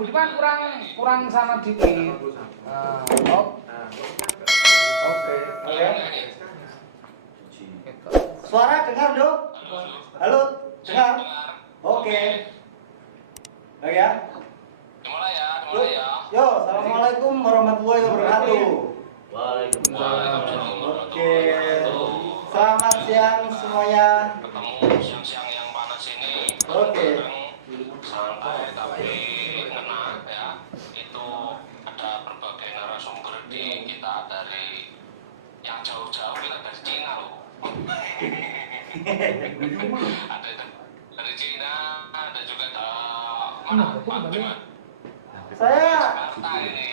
Budiman kurang sana dikit. Oke. Suara dengar dong? Halo, dengar? Oke. Baik ya? Dimulai ya. Yo, assalamualaikum warahmatullahi wabarakatuh. Waalaikumsalam. Oke. Selamat siang semuanya. Ketemu siang-siang yang panas ini. Oke. Santai tapi ngena ya. Itu ada berbagai narasumber di kita dari yang jauh-jauh, kita dari Cina loh. Ada dari Cina, ada juga mana Pak Diman? Saya Jakarta ini.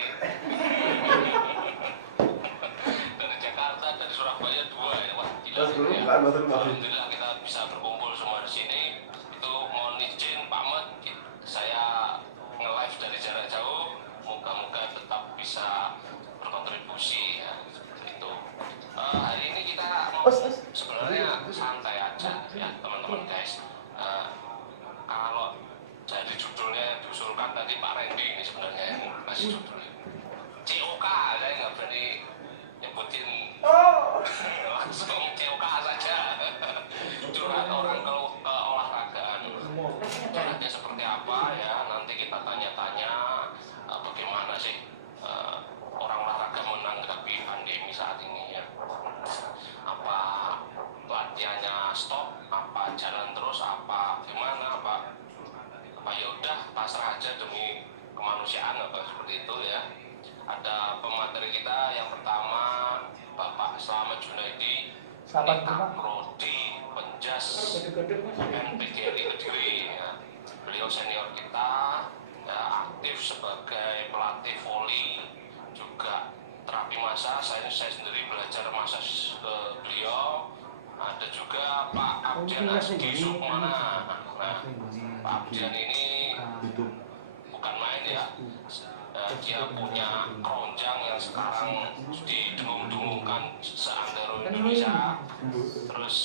Dari Jakarta, dari Surabaya dua ya. Wah, gila. Alhamdulillah kita bisa berkumpul semua di sini. Itu mohon izin Pak Ahmad, saya nge-live dari jarak jauh. Moga-moga tetap bisa berkontribusi ya. Seperti itu. Hari ini kita mau sebenarnya santai aja ya teman-teman guys. Kalau jadi judulnya diusulkan tadi Pak Randy ini sebenarnya yang kasih judulnya COK, saya nggak berani nyebutin langsung COK saja. Curhat orang ke olahragaan, curhatnya seperti apa ya, nanti kita tanya-tanya bagaimana sih orang olahraga menanggapi pandemi saat ini ya. Apa latihannya stop, apa jalan terus, apa gimana, apa ya udah pasrah aja demi kemanusiaan apa seperti itu ya. Ada pemateri kita yang pertama Bapak Slamet Junaidi, Prodi Penjas NPGRI Kediri ya. Beliau senior kita ya, aktif sebagai pelatih voli, juga terapi massa. Saya sendiri belajar massa ke beliau. Ada juga Pak Abdian Asdi Sukmana. Nah, Pak Abdian ini bukan main ya. Dia punya keronjang yang sekarang didengung-dengungkan seantero Indonesia. Terus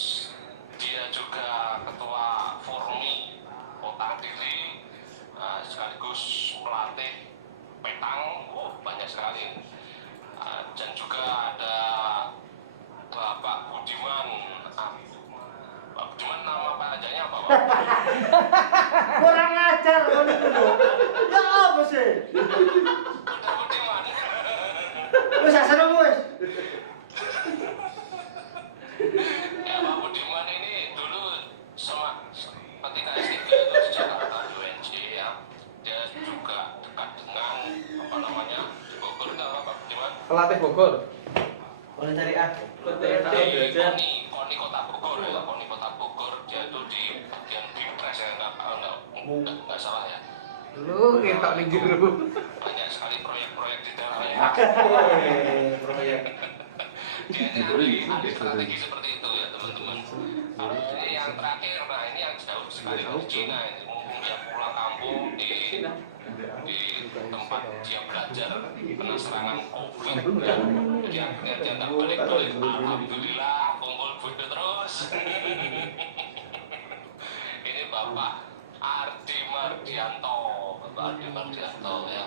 dia juga ketua Formi Kota Kediri, sekaligus pelatih petang. Banyak sekali. Dan juga ada Bapak Budiman. Pak Budiman nama panjangnya apa, Pak? kurang ajar kan itu loh. Ya apa sih? Udah Budiman. Wes seneng wes. Ya, Pak Budiman ini dulu ketika S3 itu di Jakarta di UNJ ya. Dia juga dekat dengan apa namanya di Bogor itu apa Pak Budiman? Pelatih Bogor. Boleh cari ah. Koni Kota Bogor ya, Koni Kota Bogor. Dia itu di bagian Bipres ya, nggak salah ya. Lu ngetok ning jero. Banyak sekali proyek-proyek di dalamnya. Proyek. Dia ini ahli strategi seperti itu ya teman-teman. Kalau ini yang terakhir, nah ini yang jauh sekali dari Cina ini. Mumpung dia pulang kampung di tempat dia belajar kena serangan COVID ya. Jadi akhirnya dia tak balik-balik. Alhamdulillah kumpul video terus. Ini Bapak Ardi Mardianto. Bapak Ardi Mardianto ya.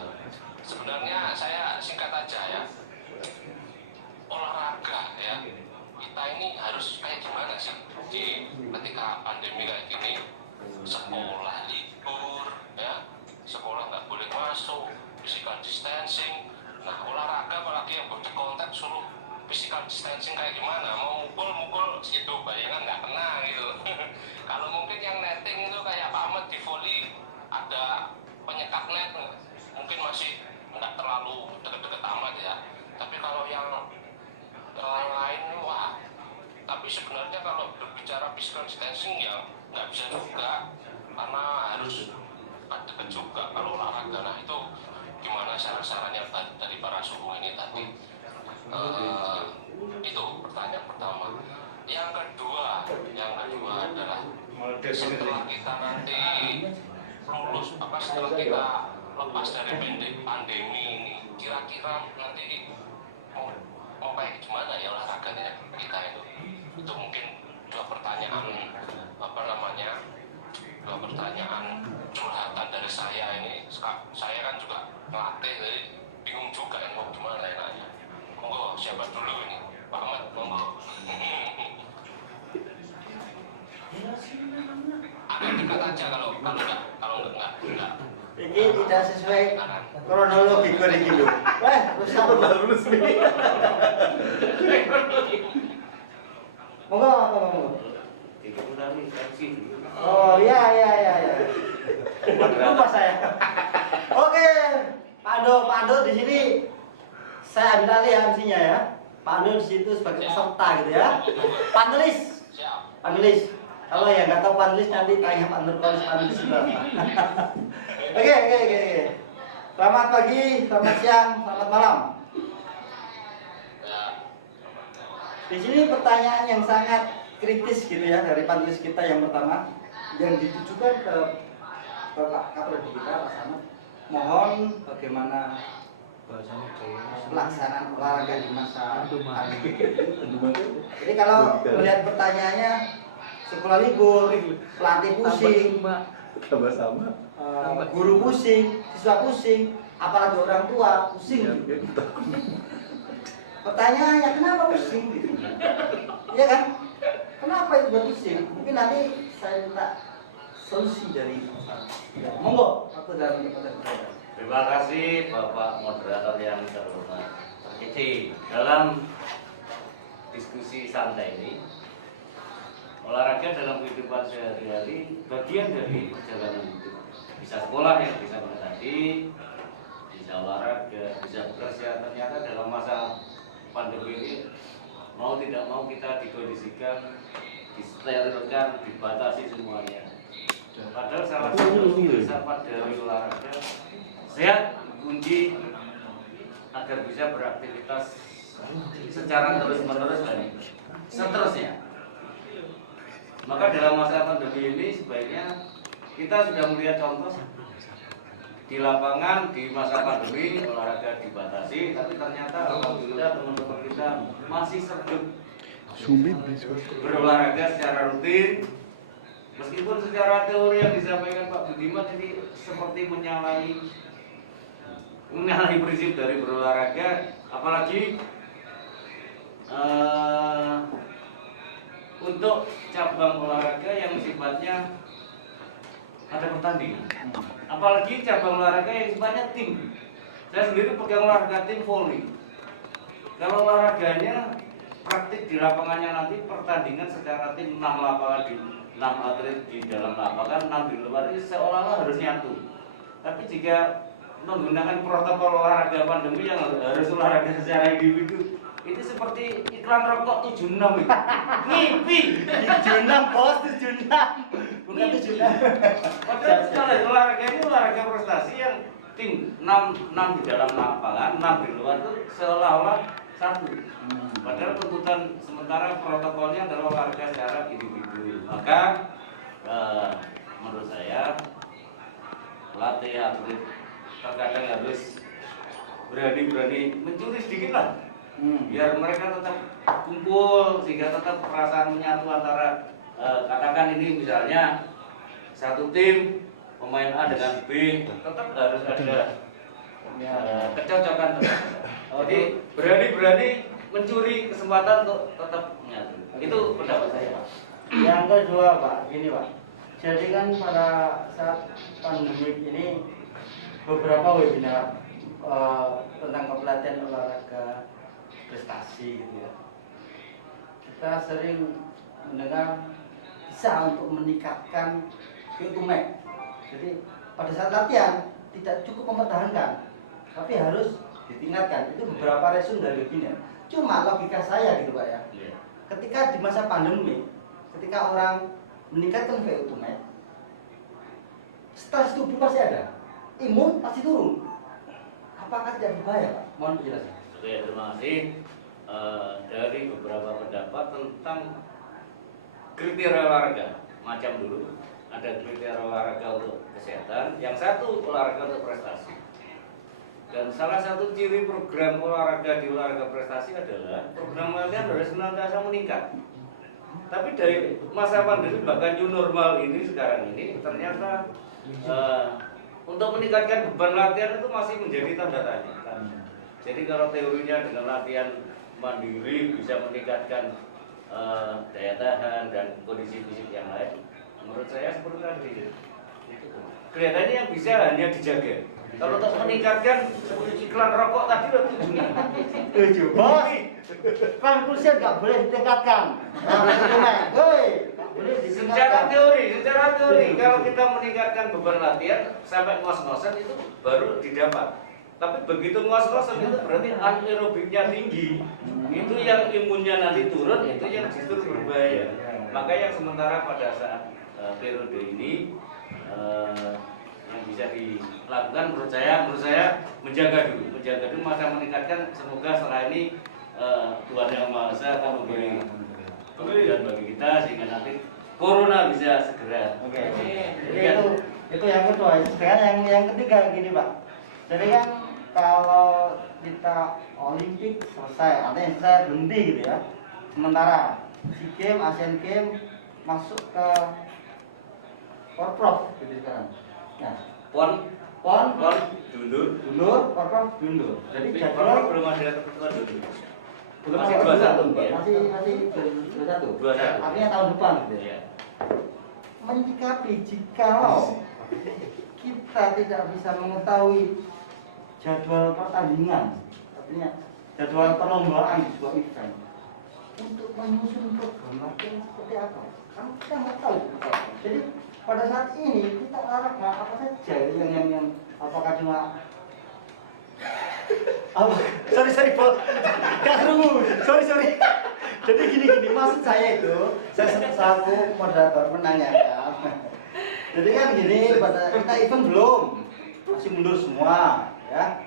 Sebenarnya saya singkat aja ya. Olahraga ya. Kita ini harus kayak gimana sih di ketika pandemi kayak gini? Sekolah libur ya. Sekolah nggak boleh masuk, physical distancing. Nah olahraga apalagi yang body contact suruh physical distancing kayak gimana? Mau mukul itu bayangan nggak kena gitu. Kalau mungkin yang netting itu kayak Pak Ahmad di volley ada penyekat net, mungkin masih nggak terlalu deket-deket amat ya. Tapi kalau yang lain-lain wah. Tapi sebenarnya kalau berbicara physical distancing ya nggak bisa juga, karena harus dekat juga kalau olahraga. Nah itu gimana saran-sarannya dari para suhu ini tadi? Itu pertanyaan pertama. Yang kedua adalah setelah kita nanti lulus setelah kita lepas dari pandemi ini, kira-kira nanti mau kayak gimana ya olahraganya kita itu mungkin dua pertanyaan curhatan dari saya ini. saya kan juga ngelatih, jadi bingung juga ya mau gimana enaknya. Monggo siapa dulu ini? Pak Ahmad, monggo. Agak dekat aja kalau enggak. Ini tidak sesuai kronologi gue di dulu. Wah, rusak. Lulus nih. Monggo. Oh iya. Lupa saya. Oke, Pak Ando di sini saya ambil alih MC-nya ya. Pak Ando di situ sebagai peserta gitu ya. Panelis. Siap. Panelis. Kalau yang nggak tahu panelis nanti tanya Pak Nur kalau panelis juga. Oke. Selamat pagi, selamat siang, selamat malam. Ya. Di sini pertanyaan yang sangat kritis gitu ya dari panelis kita yang pertama yang ditujukan ke Bapak Kapolri kita Pak Samad. Mohon bagaimana pelaksanaan olahraga di masa pandemi. Jadi kalau melihat pertanyaannya sekolah libur, pelatih pusing, Sama-sama. guru pusing, siswa pusing, apalagi orang tua pusing. Pertanyaannya kenapa pusing gitu? Iya kan? Kenapa itu pusing? Mungkin nanti saya minta solusi dari ya, monggo waktu dalam pertanyaan. Terima kasih Bapak Moderator yang terhormat. Jadi dalam diskusi santai ini, olahraga dalam kehidupan sehari-hari bagian dari perjalanan hidup. Bisa sekolah yang bisa tadi, bisa olahraga, bisa bekerja. Ternyata dalam masa pandemi ini mau tidak mau kita dikondisikan, disterilkan, dibatasi semuanya. Padahal salah satu filsafat dari olahraga sehat kunci agar bisa beraktivitas secara terus-menerus dan seterusnya. Maka dalam masa pandemi ini sebaiknya kita sudah melihat contoh di lapangan di masa pandemi olahraga dibatasi, tapi ternyata alhamdulillah teman-teman kita masih sergap berolahraga secara rutin. Meskipun secara teori yang disampaikan Pak Budiman ini seperti menyalahi prinsip dari berolahraga, apalagi untuk cabang olahraga yang sifatnya ada pertandingan, apalagi cabang olahraga yang sifatnya tim. Saya sendiri pegang olahraga tim volley. Kalau olahraganya praktik di lapangannya nanti pertandingan secara tim 6 lapangan di 6 atlet di dalam lapangan, 6 di luar, ini seolah-olah harus nyatu. Tapi jika menggunakan protokol olahraga pandemi yang harus olahraga secara individu, itu seperti iklan rokok 76 itu. Ngipi 76 bos, 76 bukan 76. Padahal sekali olahraga ini olahraga prestasi yang tim 6 di dalam lapangan, 6 di luar itu seolah-olah satu. Padahal tuntutan sementara protokolnya adalah olahraga secara individu. Maka menurut saya pelatih atlet terkadang harus berani-berani mencuri sedikit lah, biar mereka tetap kumpul sehingga tetap perasaan menyatu antara katakan ini misalnya satu tim pemain A dengan B, tetap harus ada kecocokan. Jadi berani-berani mencuri kesempatan untuk tetap menyatu. Itu pendapat saya. Yang kedua Pak, gini Pak. Jadi kan pada saat pandemi ini beberapa webinar tentang kepelatihan olahraga prestasi gitu ya. Kita sering mendengar bisa untuk meningkatkan kultumek. Jadi pada saat latihan tidak cukup mempertahankan, tapi harus ditingkatkan. Itu beberapa resume dari webinar. Cuma logika saya gitu Pak ya. Ketika di masa pandemi, ketika orang meningkatkan VO2 max, stres tubuh pasti ada, imun pasti turun. Apakah tidak berbahaya Pak? Mohon penjelasan. Oke, terima kasih. Dari beberapa pendapat tentang kriteria olahraga, macam dulu ada kriteria olahraga untuk kesehatan, yang satu olahraga untuk prestasi. Dan salah satu ciri program olahraga di olahraga prestasi adalah program latihan harus senantiasa meningkat. Tapi dari masa pandemi bahkan new normal ini sekarang ini ternyata untuk meningkatkan beban latihan itu masih menjadi tanda tanya. Jadi kalau teorinya dengan latihan mandiri bisa meningkatkan daya tahan dan kondisi fisik yang lain, menurut saya seperti tadi. Kelihatannya yang bisa hanya dijaga. Kalau untuk meningkatkan seperti iklan rokok tadi loh tujuannya. Bos, konklusi nggak boleh ditingkatkan. Boleh Secara teori, kalau kita meningkatkan beban latihan sampai ngos-ngosan itu baru didapat. Tapi begitu ngos-ngosan itu berarti anaerobiknya tinggi. Itu yang imunnya nanti turun, itu yang justru berbahaya. Maka yang sementara pada saat periode ini yang bisa dilakukan menurut saya menjaga dulu masa meningkatkan. Semoga setelah ini Tuhan Yang Maha Esa akan memberi kemudian bagi kita sehingga nanti corona bisa segera. Oke. Itu yang kedua. Sekarang yang ketiga gini Pak. Jadi kan kalau kita Olimpik selesai, artinya saya berhenti gitu ya. Sementara SEA Games, Asian Games masuk ke Porprov gitu sekarang. Nah, Pon dundur. Porprov dundur. Jadi Pon jadwal belum ada ketentuan dundur. belum Masih ada 21 ya? masih 21. 21. Artinya tahun depan gitu ya. Iya. Menyikapi jikalau kita tidak bisa mengetahui jadwal pertandingan, artinya jadwal perlombaan di sebuah event, untuk menyusun program latihan seperti apa? Kan kita nggak tahu. Jadi pada saat ini kita olahraga apa saja yang apakah cuma apa? Sorry Paul, gak sorry. Jadi gini maksud saya itu, saya selaku moderator menanyakan. Jadi kan gini, pada kita event belum, masih mundur semua, ya.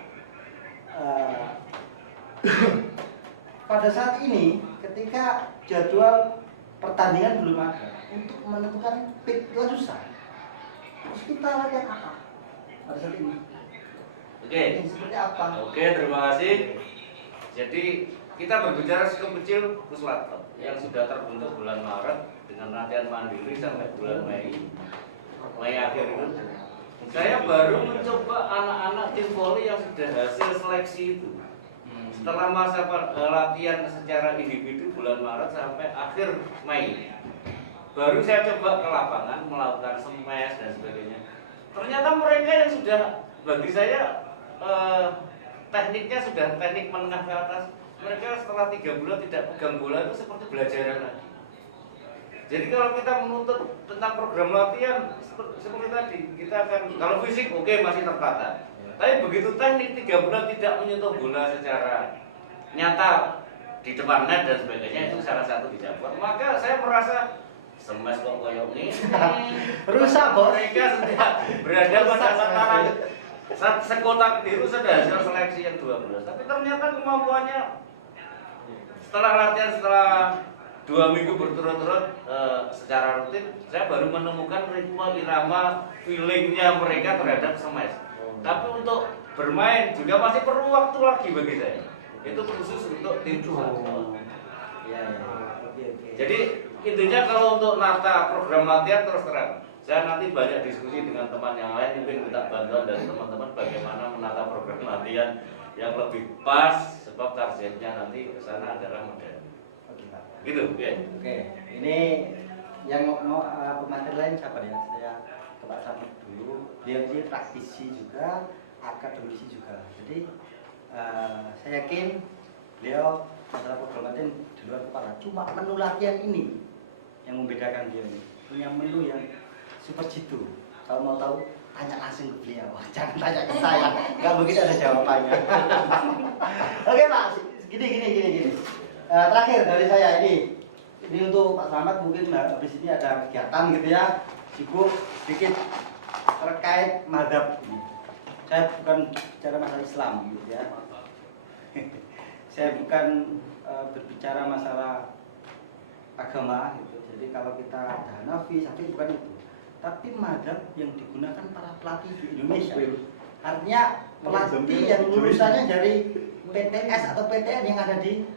Pada saat ini, ketika jadwal pertandingan belum ada, untuk menentukan peak itu susah. Terus kita latihan apa pada saat ini? Oke. Seperti apa? Oke, terima kasih. Jadi kita berbicara skup kecil Puswato yang sudah terbentuk bulan Maret dengan latihan mandiri sampai bulan Mei akhir itu. Saya baru mencoba anak-anak tim voli yang sudah hasil seleksi itu. Setelah masa latihan secara individu bulan Maret sampai akhir Mei, baru saya coba ke lapangan melakukan smash dan sebagainya. Ternyata mereka yang sudah bagi saya tekniknya sudah teknik menengah ke atas. Mereka setelah 3 bulan tidak pegang bola itu seperti belajaran lagi. Jadi kalau kita menuntut tentang program latihan seperti tadi, kita akan kalau fisik oke, masih tertata. Tapi begitu teknik 3 bulan tidak menyentuh bola secara nyata di depan net dan sebagainya, itu salah satu dicabut. Maka saya merasa semes kok koyok ini. Rusak bos. Mereka sudah berada pada tataran sekotak biru sudah hasil seleksi yang 12. Tapi ternyata kemampuannya setelah latihan setelah 2 minggu berturut-turut secara rutin, saya baru menemukan ritme irama feelingnya mereka terhadap smash. Tapi untuk bermain juga masih perlu waktu lagi bagi saya. Itu khusus untuk tim Tuhan. Jadi intinya kalau untuk nata program latihan terus terang, saya nanti banyak diskusi dengan teman yang lain, mungkin minta bantuan dari teman-teman bagaimana menata program latihan yang lebih pas, sebab targetnya nanti ke sana adalah medali. Gitu, ya. Oke, ini yang mau pemateri lain siapa ya? Saya ke Pak Samad dulu. Dia ini praktisi juga, akademisi juga. Jadi saya yakin beliau masalah program latihan di luar kepala. Cuma menu latihan ini yang membedakan dia ini. Punya menu yang super jitu. Kalau mau tahu, tanya langsung ke beliau. Jangan tanya ke saya. Nggak begitu ada jawabannya. Oke Pak, gini. Terakhir dari saya ini untuk Pak Slamet, mungkin habis ini ada kegiatan gitu ya, sibuk sedikit terkait madhab ini. Saya bukan bicara masalah Islam gitu ya. Saya bukan berbicara masalah agama gitu. Jadi kalau kita ada Hanafi, Syafi'i bukan itu. Tapi madhab yang digunakan para pelatih di Indonesia. Artinya pelatih yang lulusannya dari PTS atau PTN yang ada di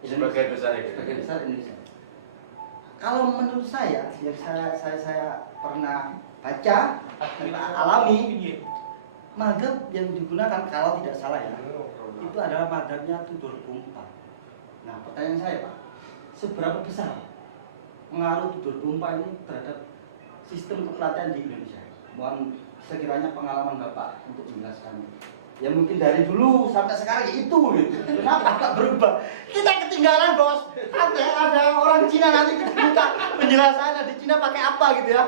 Sebagai besar Indonesia. Kalau menurut saya, yang saya pernah baca, kita alami. Madhab yang digunakan kalau tidak salah ya, itu adalah madhabnya Tudor Bompa. Nah, pertanyaan saya Pak, seberapa besar pengaruh Tudor Bompa ini terhadap sistem kepelatihan di Indonesia? Mohon sekiranya pengalaman Bapak untuk menjelaskan. Ya mungkin dari dulu sampai sekarang itu gitu. Kenapa Bapak berubah? Kita ketinggalan bos. Ada orang Cina nanti kita minta penjelasannya di Cina pakai apa gitu ya.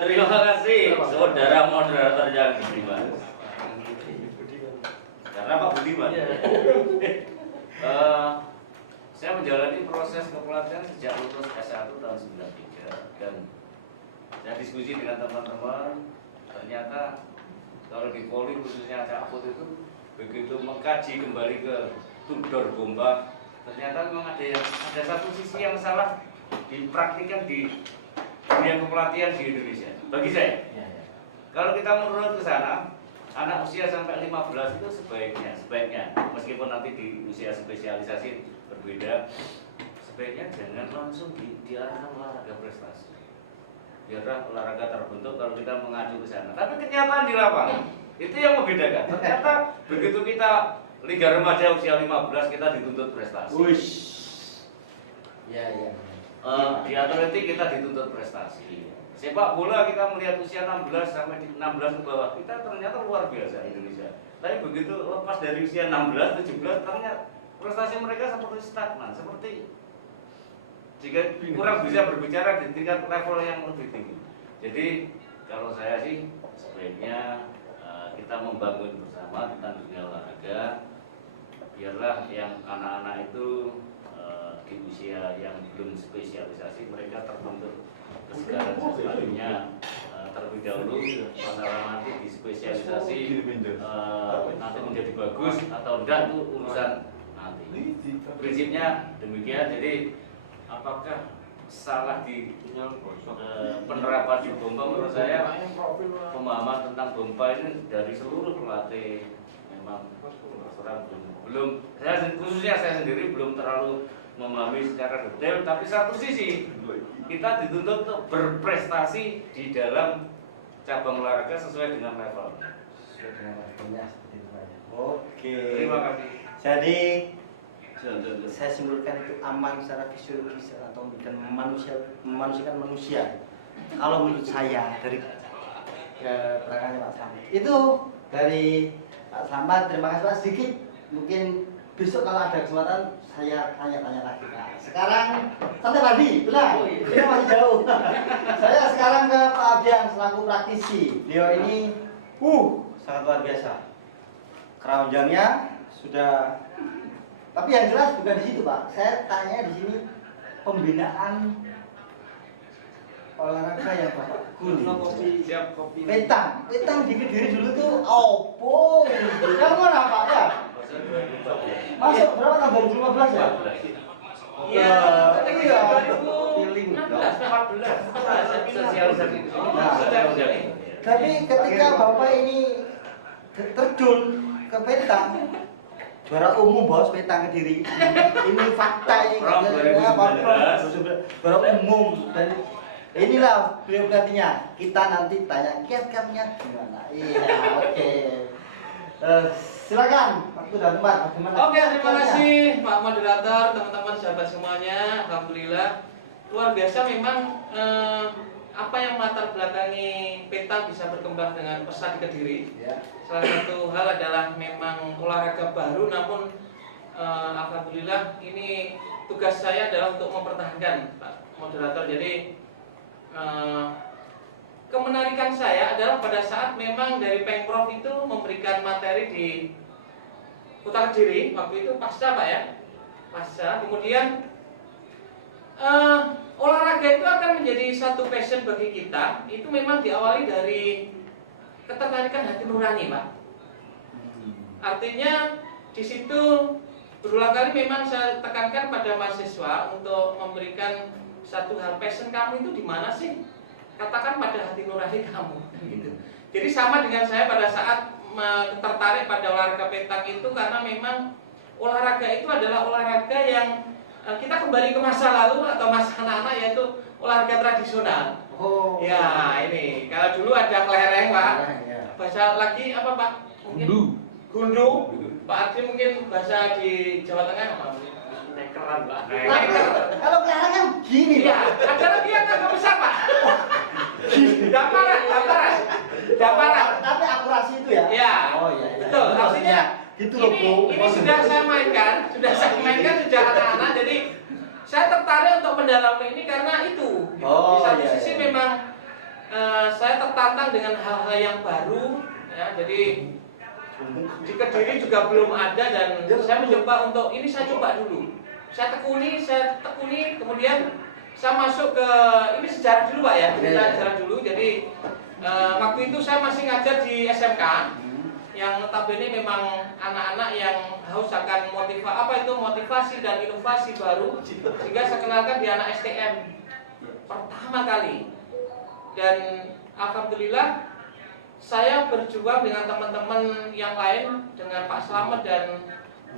Terima kasih saudara moderator yang budiman. Karena Pak Budiman. Saya menjalani proses kepelatihan sejak lulus S1 tahun 93 dan saya diskusi dengan teman-teman, ternyata kalau di Poli khususnya Cak Put itu begitu mengkaji kembali ke Tudor Bompa, ternyata memang ada satu sisi yang salah dipraktikkan di dunia kepelatihan di Indonesia. Bagi saya, kalau kita menurut ke sana, anak usia sampai 15 itu sebaiknya meskipun nanti di usia spesialisasi berbeda, sebaiknya jangan langsung diarahkan olahraga prestasi. Biarlah olahraga terbentuk kalau kita mengacu ke sana. Tapi kenyataan di lapangan itu yang membedakan. Ternyata begitu kita Liga Remaja usia 15 kita dituntut prestasi. Wush. Ya. Di atletik kita dituntut prestasi. Sepak bola kita melihat usia 16 sampai di 16 ke bawah kita ternyata luar biasa Indonesia. Tapi begitu lepas dari usia 16, 17 ternyata prestasi mereka seperti stagnan, seperti jika kurang bisa berbicara di tingkat level yang lebih tinggi. Jadi kalau saya sih sebaiknya kita membangun bersama tentang dunia olahraga. Biarlah yang anak-anak itu di usia yang belum spesialisasi mereka terbentuk kesegaran sesuatunya terlebih dahulu. Masalah nanti di spesialisasi nanti menjadi bagus atau enggak itu urusan nanti. Prinsipnya demikian. Jadi apakah salah di penerapan di Bompa? Menurut saya pemahaman tentang Bompa ini dari seluruh pelatih memang orang belum khususnya saya sendiri belum terlalu memahami secara detail. Tapi satu sisi kita dituntut untuk berprestasi di dalam cabang olahraga sesuai dengan level. Sesuai dengan levelnya seperti itu aja. Oke. Terima kasih. Jadi saya simpulkan itu aman secara fisiologis atau dan memanusiakan manusia. Kalau menurut saya dari keterangannya Pak Samad itu dari Pak Samad. Terima kasih Pak. Sedikit mungkin besok kalau ada kesempatan saya tanya-tanya lagi Pak. Sekarang santai pagi, benar? Ini masih jauh. Saya sekarang ke Pak Abdian selaku praktisi. Beliau ini sangat luar biasa. Keranjangnya sudah. Tapi yang jelas bukan di situ Pak. Saya tanya di sini pembinaan olahraga yang Bapak guni. Siap kopi. Petang di Kediri dulu tuh opo. Kamu mana Pak ya? Masuk berapa tahun 2015 ya? Iya, iya. 2014. Tapi ketika Bapak ini terjun ke petang, juara umum bos petang Kediri. Ini fakta ini. Juara umum dan inilah beliau pelatihnya. Kita nanti tanya kiat-kiatnya gimana. Iya, oke. Silakan waktu dan tempat. Oke, terima kasih Pak Moderator, teman-teman sahabat semuanya. Alhamdulillah luar biasa memang apa yang melatar belakangi petang bisa berkembang dengan pesat di Kediri. Ya. Salah satu hal adalah memang olahraga baru, namun alhamdulillah ini tugas saya adalah untuk mempertahankan Pak Moderator. Jadi kemenarikan saya adalah pada saat memang dari Pemprov itu memberikan materi di Kota Kediri waktu itu pasca Pak ya, pasca. Kemudian olahraga itu akan menjadi satu passion bagi kita. Itu memang diawali dari ketertarikan hati nurani Pak. Artinya di situ berulang kali memang saya tekankan pada mahasiswa untuk memberikan satu hal passion kamu itu di mana sih? Katakan pada hati nurani kamu gitu. Jadi sama dengan saya pada saat tertarik pada olahraga petang itu karena memang olahraga itu adalah olahraga yang kita kembali ke masa lalu atau masa anak-anak, yaitu olahraga tradisional. Oh. Ya ini, kalau dulu ada kelereng Pak. Ya. Bahasa lagi apa Pak? Mungkin gundu. Pak Ardi mungkin bahasa di Jawa Tengah apa? Nekeran, Pak. Kalau kelereng kan gini, Iya, Pak. ada lagi yang agak besar Pak. Daparan. Tapi akurasi itu ya? Iya. Oh iya. Betul. Itu Artinya gitu loh, Bro. ini sudah saya mainkan sejak anak-anak. Jadi saya tertarik untuk mendalami ini karena itu. Oh, Di satu iya, sisi iya. memang saya tertantang dengan hal-hal yang baru. Ya, jadi di Kediri juga belum ada dan saya mencoba untuk ini saya coba dulu. Saya tekuni, kemudian saya masuk ke ini sejarah dulu Pak ya, kita sejarah dulu. Jadi waktu itu saya masih ngajar di SMK yang notabene memang anak-anak yang haus akan motivasi dan inovasi baru, sehingga saya kenalkan di anak STM pertama kali. Dan alhamdulillah saya berjuang dengan teman-teman yang lain, dengan Pak Slamet dan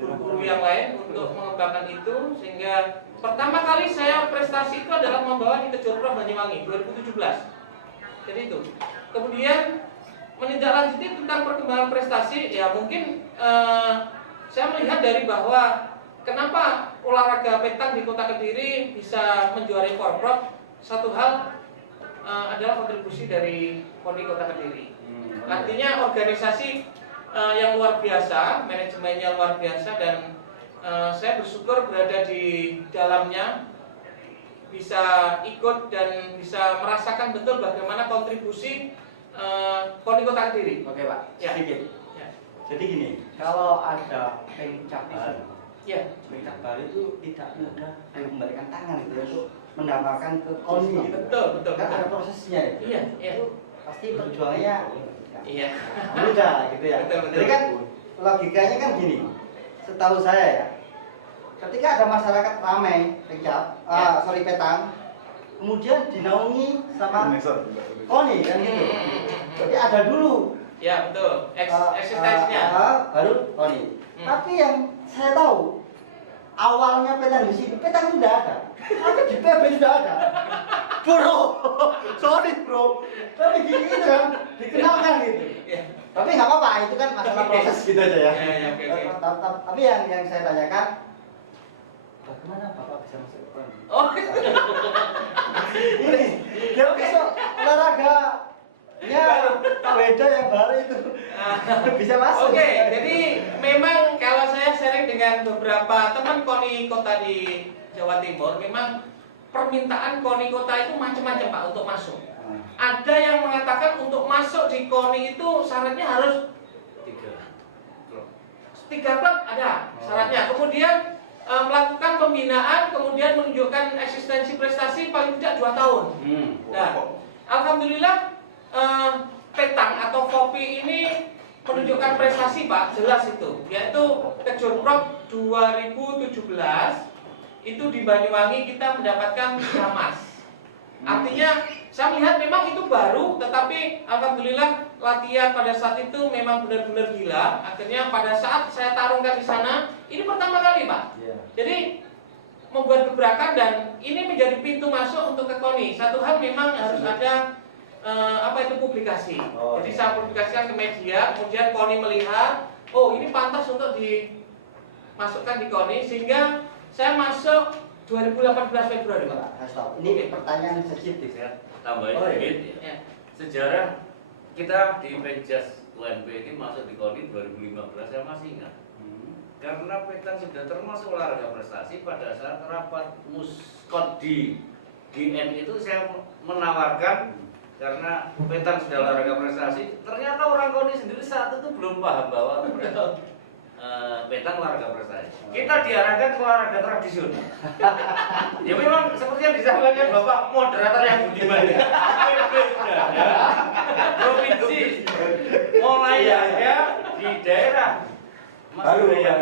guru-guru yang lain untuk mengembangkan itu, sehingga pertama kali saya prestasi itu adalah membawa di Kejurpro Banyuwangi 2017. Jadi itu. Kemudian menindaklanjuti tentang perkembangan prestasi, ya mungkin saya melihat dari bahwa kenapa olahraga petang di Kota Kediri bisa menjuarai Forprov. Satu hal adalah kontribusi dari KONI Kota Kediri. Artinya organisasi yang luar biasa, manajemennya luar biasa, dan saya bersyukur berada di dalamnya, bisa ikut dan bisa merasakan betul bagaimana kontribusi KONI Kota Kediri. Oke Pak, Ya. sedikit. Ya. Jadi gini, kalau ada pencak baru, Ya. pencak baru itu tidak mudah mengembalikan tangan gitu untuk mendapatkan ke KONI gitu. Betul. Kan ada prosesnya itu. Iya. Itu pasti perjuangannya Iya. mudah gitu ya. Betul. Jadi kan logikanya kan gini, setahu saya ya, ketika ada masyarakat ramai petang, kemudian dinaungi sama KONI kan gitu. Jadi ada dulu Ya, betul. Eksistensinya. baru KONI. Tapi yang saya tahu awalnya petang di sini, petang itu tidak ada. Tapi di PB sudah ada. Bro, sorry bro. Tapi gini itu kan dikenalkan gitu. Ya. Tapi nggak apa-apa, itu kan masalah proses gitu aja ya. Ya, oke. Tapi yang saya tanyakan, bagaimana Bapak bisa masuk ke KONI? Oh, Ini, dia besok olahraga ya beda yang baru itu bisa masuk. Oke, jadi memang kalau saya sharing dengan beberapa teman KONI kota di Jawa Timur, memang permintaan KONI kota itu macam-macam Pak untuk masuk. Ada yang mengatakan untuk masuk di KONI itu syaratnya harus 3 klub ada syaratnya. Kemudian melakukan pembinaan, kemudian menunjukkan eksistensi prestasi paling tidak 2 tahun. Nah, alhamdulillah petang atau kopi ini menunjukkan prestasi Pak, jelas itu, yaitu Kejurprov 2017 itu di Banyuwangi kita mendapatkan 3 emas. Artinya saya melihat memang itu baru, tetapi alhamdulillah latihan pada saat itu memang benar-benar gila. Akhirnya pada saat saya tarungkan di sana, ini pertama kali Pak. Jadi membuat gebrakan dan ini menjadi pintu masuk untuk ke KONI. Satu hal memang harus ada publikasi. Jadi saya publikasikan ke media, kemudian KONI melihat, oh ini pantas untuk dimasukkan di KONI, sehingga saya masuk 2018 Februari Pak. Ini pertanyaan sensitif. Saya tambahin Oh, iya. sedikit ya. Ya. Sejarah kita di Penjas UNP ini masuk di KONI 2015, saya masih ingat. Karena petang sudah termasuk olahraga prestasi. Pada saat rapat muskot di GN itu saya menawarkan, karena petang sudah olahraga prestasi. Ternyata orang KONI sendiri saat itu belum paham bahwa petang olahraga prestasi. Kita diarahkan ke olahraga tradisional. Ya memang seperti yang disampaikan Bapak moderator yang budiman ya. PB sudah ada, provinsi mulai ada di daerah Baru ya.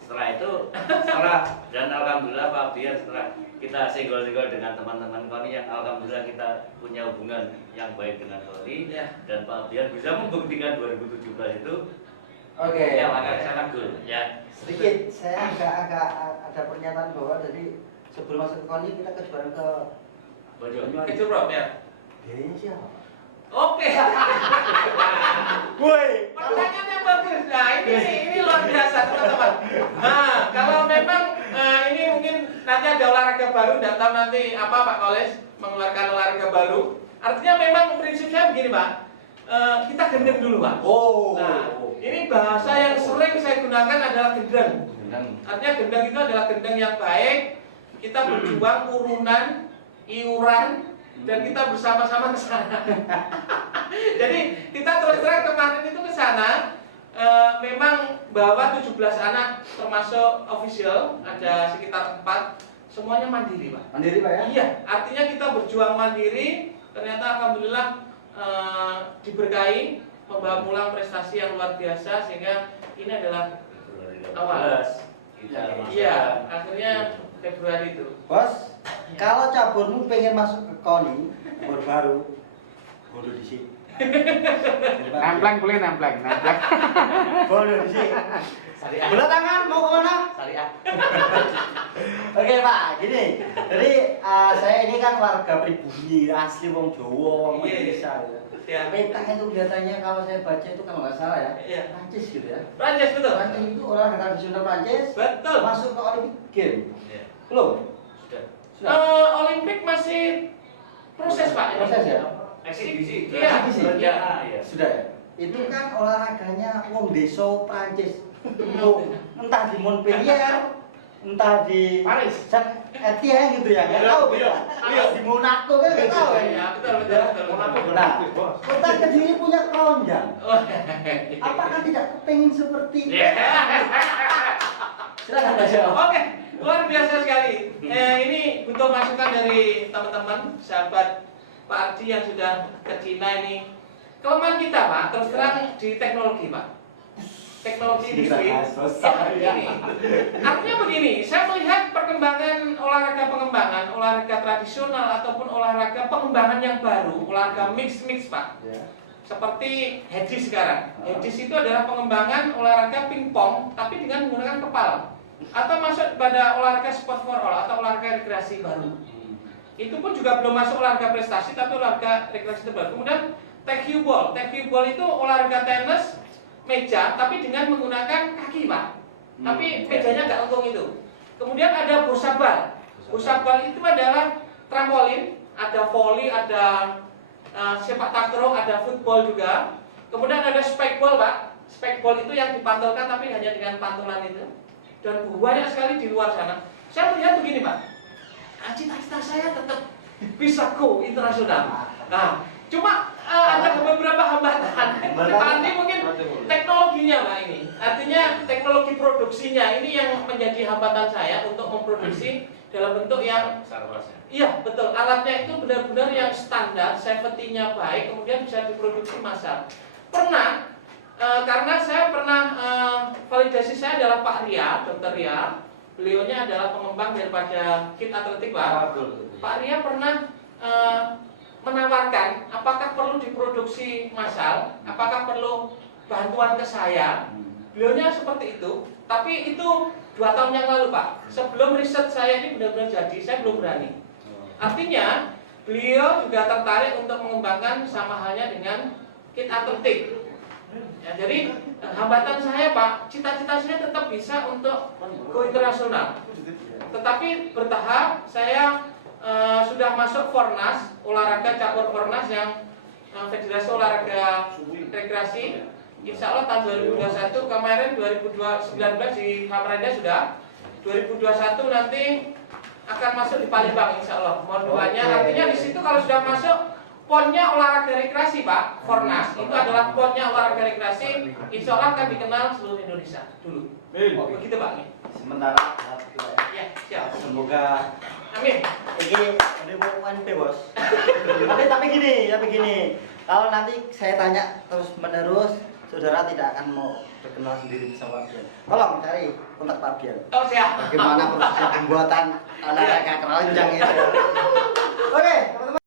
Setelah itu, dan alhamdulillah Pak Bian setelah kita senggol-senggol dengan teman-teman KONI yang alhamdulillah kita punya hubungan yang baik dengan KONI, dan Pak Bian bisa membuktikan 2017 itu yang sangat good ya. Sedikit, saya agak ada pernyataan bahwa jadi sebelum masuk ke KONI kita kejuaraan ke Bojo. Kejurop ya. Biayanya siapa? Oke. Woi, Pertanyaan yang bagus. Nah, ini luar biasa, teman-teman. Nah, kalau memang ini mungkin nanti ada olahraga baru, nggak tahu nanti apa Pak Koles mengeluarkan olahraga baru. Artinya memang prinsip saya begini, Pak. Kita gendeng dulu, Pak. Oh. Nah, ini bahasa yang sering saya gunakan adalah gendeng. Artinya gendeng itu adalah gendeng yang baik. Kita berjuang urunan, iuran, dan kita bersama-sama ke sana. Jadi kita terus terang kemarin itu ke sana, memang bawa 17 anak termasuk official, ada sekitar 4, semuanya mandiri, Pak. Mandiri, Pak ya? Iya, artinya kita berjuang mandiri, ternyata alhamdulillah diberkahi, membawa pulang prestasi yang luar biasa, sehingga ini adalah awal. Iya, akhirnya Februari itu. Bos, kalau caburmu pengen masuk ke KONI baru bodoh di sini. Nempleng boleh nempleng. Bodoh di sini. Syariah. Belah tangan mau kemana? Syariah. Oke Pak, gini. Jadi saya ini kan warga pribumi, asli wong Jawa, wong Iya, iya. Indonesia. Ya. Petanya itu kelihatannya kalau saya baca itu kalau nggak salah ya, Iya. Prancis gitu ya. Prancis betul. Prancis itu olahraga tradisional Prancis. Betul. Masuk ke Olympic Game. Iya. Belum? Sudah. Olimpik masih proses, Pak. Proses ya? Eksibisi. Iya. Eksibisi. Iya. Sudah ya? Itu kan olahraganya wong desa Prancis. Entah di Montpellier, entah di Paris. Saint Etienne gitu ya, nggak tahu kita. Iya. Di Monaco kan nggak tahu ya. Iya, betul. Nah, kota Kediri punya keronjang. Oh. Apakah tidak kepengin seperti itu? Iya. Silakan Pak Syah. Oke, luar biasa sekali. Ini butuh masukan dari teman-teman, sahabat Pak Ardi yang sudah ke Cina ini. Kelemahan kita, Pak, terus terang di teknologi, Pak. Teknologi industri. Ya, ini. Artinya begini, saya melihat perkembangan olahraga tradisional ataupun olahraga pengembangan yang baru, olahraga mix Pak. Ya. Seperti hedis sekarang. Hedis itu adalah pengembangan olahraga pingpong tapi dengan menggunakan kepala. Atau masuk pada olahraga sport for all atau olahraga rekreasi baru. Itu pun juga belum masuk olahraga prestasi tapi olahraga rekreasi terbaru. Kemudian tag-cue ball. Tag-cue ball itu olahraga tenis meja tapi dengan menggunakan kaki, Pak. Tapi mejanya nggak untung itu. Kemudian ada bosabal. Bosabal itu adalah trampolin, ada volley, ada sepak takraw, ada football juga. Kemudian ada spikeball, Pak. Spikeball itu yang dipantulkan tapi hanya dengan pantulan itu. Dan banyak sekali di luar sana. Saya melihat begini, Pak. Cita-cita saya tetap bisa go internasional. Nah, cuma ada beberapa hambatan. Nanti mungkin teknologinya, Pak, ini. Artinya teknologi produksinya ini yang menjadi hambatan saya untuk memproduksi dalam bentuk yang iya, betul. Alatnya itu benar-benar yang standar, safety-nya baik, kemudian bisa diproduksi massal. Pernah, karena saya pernah, validasi saya adalah Pak Ria, Dr. Ria. Beliaunya adalah pengembang daripada kit atletik, Pak. Pak Ria pernah menawarkan apakah perlu diproduksi massal, apakah perlu bantuan ke saya. Beliaunya seperti itu, tapi itu 2 tahun yang lalu, Pak. Sebelum riset saya ini benar-benar jadi, saya belum berani. Artinya, beliau juga tertarik untuk mengembangkan sama halnya dengan kit atletik. Ya, jadi hambatan saya, Pak, cita-cita saya tetap bisa untuk go internasional. Tetapi bertahap saya sudah masuk Fornas, olahraga cabur Fornas yang Federasi Olahraga Rekreasi. Insya Allah tahun 2021, kemarin 2019 di Samarinda sudah. 2021 nanti akan masuk di Palembang, insya Allah. Mohon doanya. Artinya di situ kalau sudah masuk ponnya olahraga rekreasi, Pak, Fornas itu adalah ponnya olahraga rekreasi. Insya Allah akan dikenal seluruh Indonesia dulu. Begitu, Pak. Sementara Ya, siap. semoga Amin. ini mau UNP, Bos. tapi gini. Kalau nanti saya tanya terus menerus, saudara tidak akan mau terkenal sendiri bersama Pak Bian. Tolong cari kontak Pak Bian. Oh, siap. Bagaimana proses pembuatan olahraga keranjang itu. Oke, teman-teman.